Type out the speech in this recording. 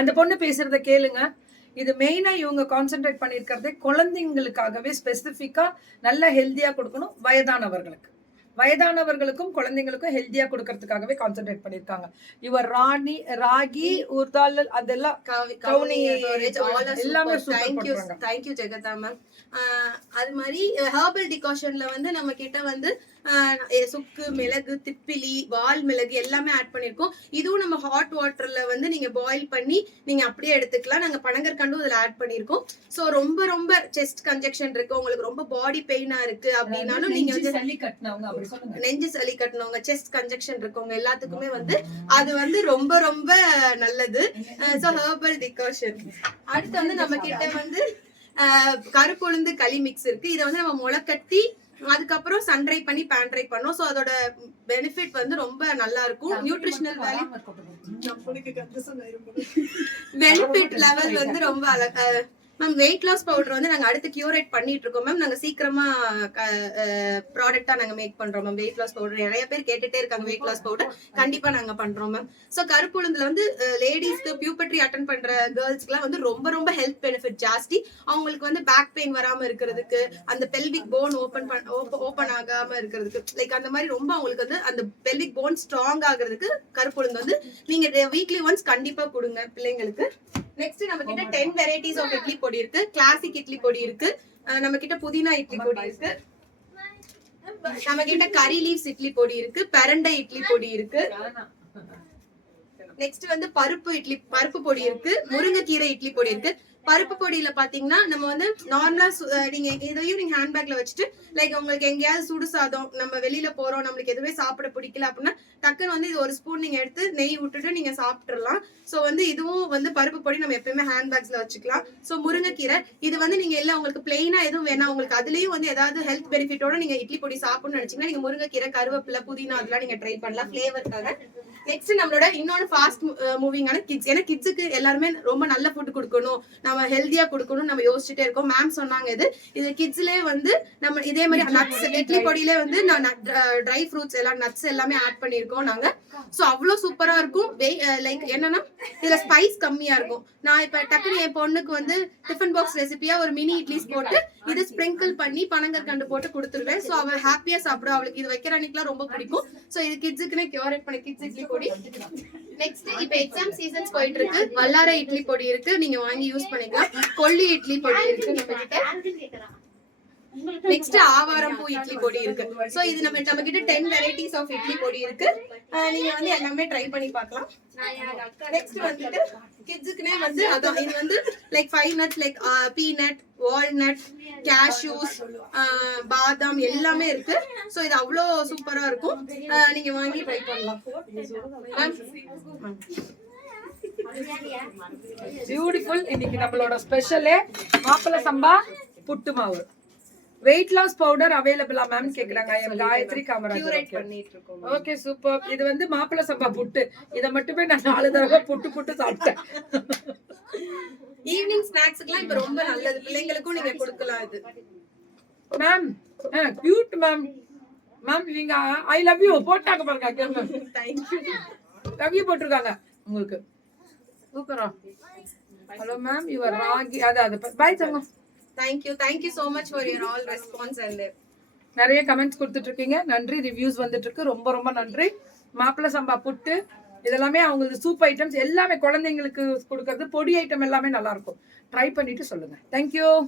அந்த பொண்ணு பேசுறத கேளுங்க. இது மெயினா இவங்க கான்சென்ட்ரேட் பண்ணிருக்கிறதே குழந்தைங்களுக்காகவே ஸ்பெசிபிக்கா நல்ல ஹெல்தியா கொடுக்கணும். வயதானவர்களுக்கும் குழந்தைங்களுக்கும் ஹெல்தியா கொடுக்கறதுக்காகவே கான்சென்ட்ரேட் பண்ணிருக்காங்க. இவர் ராகி உர்தால் அதெல்லாம் கவுனி எல்லாமே சூப்பர். தேங்க்யூ ஜெகதா மேம். அது மாதிரி ஹெர்பல் டிகாஷன்ல வந்து நம்ம கிட்ட வந்து சுக்கு, மிளகு, திப்பிலி, வால் மிளகு எல்லாமே ஆட் பண்ணிருக்கோம். இதுவும் நம்ம ஹாட் வாட்டர்ல வந்து நீங்க பாயில் பண்ணி நீங்க அப்படியே எடுத்துக்கலாம். நாங்க பனங்கற்கண்டும் இதுல ஆட் பண்ணிருக்கோம். சோ ரொம்ப ரொம்ப செஸ்ட் கன்ஜெக்ஷன் இருக்கு, உங்களுக்கு ரொம்ப பாடி பெயினா இருக்கு அப்படின்னாலும் நீங்க வந்து நெஞ்சு சளி கட்டினவங்க, செஸ்ட் கன்ஜெக்ஷன் இருக்கவங்க எல்லாத்துக்குமே வந்து அது வந்து ரொம்ப ரொம்ப நல்லது. So herbal decoction. அடுத்து வந்து நம்ம கிட்ட வந்து கருப்புளுந்து களி மிக்ஸ் இருக்கு. இதை வந்து நம்ம முளைக்கட்டி அதுக்கப்புறம் சன்ட்ரை பண்ணி பேன்ட்ரை பண்ணோம். சோ அதோட பெனிஃபிட் வந்து ரொம்ப நல்லா இருக்கும். நியூட்ரிஷனல் வேல்யூ பெனிஃபிட் லெவல் வந்து ரொம்ப மேம். வெயிட் லாஸ் பவுடர் வந்து நாங்க அடுத்து கியூரேட் பண்ணிட்டு இருக்கோம் மேம். நாங்க சீக்கிரமா ப்ராடக்டா நாங்க மேக் பண்றோம் மேம். வெயிட் லாஸ் பவுடர் நிறைய பேர் கேட்டுட்டே இருக்காங்க. வெயிட் லாஸ் பவுடர் கண்டிப்பா நாங்க பண்றோம் மேம். சோ கருப்புளுந்துல வந்து லேடிஸ்க்கு பியூபர்ட்டி அட்டன் பண்ற கேர்ள்ஸ்க்குலாம் வந்து ரொம்ப ரொம்ப ஹெல்த் பெனிஃபிட் ஜாஸ்தி. அவங்களுக்கு வந்து பேக் பெயின் வராம இருக்கிறதுக்கு, அந்த பெல்விக் போன் ஓபன் ஆகாம இருக்கிறதுக்கு, லைக் அந்த மாதிரி ரொம்ப அவங்களுக்கு வந்து அந்த பெல்விக் போன் ஸ்ட்ராங் ஆகுறதுக்கு கருப்புளுந்து வந்து நீங்க வீக்லி ஒன்ஸ் கண்டிப்பா கொடுங்க பிள்ளைங்களுக்கு. நெக்ஸ்ட் நம்ம கிட்ட 10 வெரைட்டிஸ் ஆஃப் இட்லி பொடி இருக்கு. கிளாசிக் இட்லி பொடி இருக்கு. நம்ம கிட்ட புதினா இட்லி பொடி இருக்கு. நம்ம கிட்ட கரி லீவ்ஸ் இட்லி பொடி இருக்கு. பிரண்டை இட்லி பொடி இருக்கு. நெக்ஸ்ட் வந்து பருப்பு பொடி இருக்கு. முருங்கைக்கீரை இட்லி பொடி இருக்கு. பருப்பு பொடியில பாத்தீங்கன்னா நம்ம வந்து நார்மலா நீங்க இதையும் நீங்க ஹேண்ட்பேக்ல வச்சுட்டு, லைக் உங்களுக்கு எங்கேயாவது சுடு சாதம், நம்ம வெளியில போறோம், நம்மளுக்கு எதுவுமே சாப்பிட பிடிக்கல அப்படின்னா டக்குன்னு வந்து இது ஒரு ஸ்பூன் நீங்க எடுத்து நெய் விட்டுட்டு நீங்க சாப்பிட்டுறலாம். சோ வந்து இதுவும் வந்து பருப்பு பொடி நம்ம எப்பயுமே ஹேண்ட்பேக்ஸ்ல வச்சுக்கலாம். சோ முருங்கைக்கீரை இது வந்து நீங்க எல்லாம் உங்களுக்கு பிளெயினா எதுவும் வேணாம், உங்களுக்கு அதுலயும் வந்து ஏதாவது ஹெல்த் பெனிஃபிட்டோட நீங்க இட்லி பொடி சாப்பிடணும்னு நினைச்சீங்கன்னா நீங்க முருங்கைக்கீரை, கருவேப்பிலை, புதினா அதெல்லாம் நீங்க ட்ரை பண்ணலாம் ஃபிளேவருக்காக. நெக்ஸ்ட் நம்மளோட இன்னொரு ஃபாஸ்ட் மூவிங்கான கிட்ஸ். ஏன்னா கிட்ஸுக்கு எல்லாருமே ரொம்ப நல்ல ஃபுட் கொடுக்கணும், நம்ம ஹெல்தியா கொடுக்கணும் நம்ம யோசிச்சுட்டே இருக்கோம். மேம் சொன்னாங்க இது கிட்ஸ்லயே வந்து நம்ம இதே மாதிரி நட்ஸ் இட்லி பொடியிலே வந்து நான் ட்ரை ஃப்ரூட்ஸ் எல்லாம் நட்ஸ் எல்லாமே ஆட் பண்ணிருக்கோம் நாங்க. சோ அவ்வளவு சூப்பரா இருக்கும். லைக் என்னன்னா இதுல ஸ்பைஸ் கம்மியா இருக்கும். நான் இப்ப டக்குனு என் பொண்ணுக்கு வந்து டிஃபன் பாக்ஸ் ரெசிபியா ஒரு மினி இட்லிஸ் போட்டு இது ஸ்ப்ரிங்கிள் பண்ணி பனங்கற்கண்டு போட்டு கொடுத்துருவேன். சோ அவ ஹாப்பியா சாப்பிடுவா. அவளுக்கு இது வைக்கிற அன்னைக்குலாம் ரொம்ப பிடிக்கும். சோ இது கிட்ஸுக்குன்னே கியூரேட் பண்ண கிட்ஸ் இட்லி பொடி. நெக்ஸ்ட் இப்ப எக்ஸாம் சீசன்ஸ் போயிட்டு இருக்கு. வல்லாரை இட்லி பொடி இருக்கு, நீங்க வாங்கி யூஸ் பண்ணிக்கலாம். கொல்லி இட்லி பொடி இருக்கு நம்ம கிட்ட. நெக்ஸ்ட் ஆவாரம் பூ இட்லி பொடி இருக்கு. சோ இது நம்ம கிட்ட 10 வெரைட்டிஸ் ஆஃப் இட்லி பொடி இருக்கு. நீங்க வந்து எல்லாமே ட்ரை பண்ணி பார்க்கலாம். நெக்ஸ்ட் வந்துட்டு கிட்ஸுக்குனே வந்து இது வந்து like 5 nuts like peanut, walnut, cashews, பாதாம் எல்லாமே இருக்கு. சோ இது அவ்வளோ சூப்பரா இருக்கும். நீங்க வாங்கி ட்ரை பண்ணலாம். பியூட்டிஃபுல். இன்னைக்கு நம்மளோட ஸ்பெஷலே மாப்பிள்ளை சம்பா புட்டு மாவு. வெயிட் லாஸ் பவுடர் அவைலபிளா மேம் கேக்குறாங்க. காயத்ரி காமராஜ். Okay super. இது வந்து மாப்பிள்ளை சம்பா புட்டு. இத மட்டுமே நான் 4 தடவை புட்டு சாப்பிட்டேன். ஈவினிங் ஸ்நாக்ஸ்க்குலாம் இப்ப ரொம்ப நல்லது. பிள்ளைங்களுக்கும் நீங்க கொடுக்கலாம் இது. Ma'am cute ma'am. மேம் நீங்க ஐ லவ் யூ போட்டாங்க பாருங்க. Thank you. லவ் யூ போட்டுருக்காங்க உங்களுக்கு. சூப்பரா. ஹலோ மேம் யுவர் ராகி அது பை தங்க. Thank you so much for your all response and நிறைய கமெண்ட்ஸ் கொடுத்துட்டு இருக்கீங்க. நன்றி. ரிவ்யூஸ் வந்துட்டு இருக்கு. ரொம்ப ரொம்ப நன்றி. மாப்பிள்ளை சம்பா புட்டு இதெல்லாமே அவங்களுக்கு சூப் ஐட்டம்ஸ் எல்லாமே குழந்தைங்களுக்கு கொடுக்கறது. பொடி ஐட்டம் எல்லாமே நல்லா இருக்கும். ட்ரை பண்ணிட்டு சொல்லுங்க. தேங்க்யூ.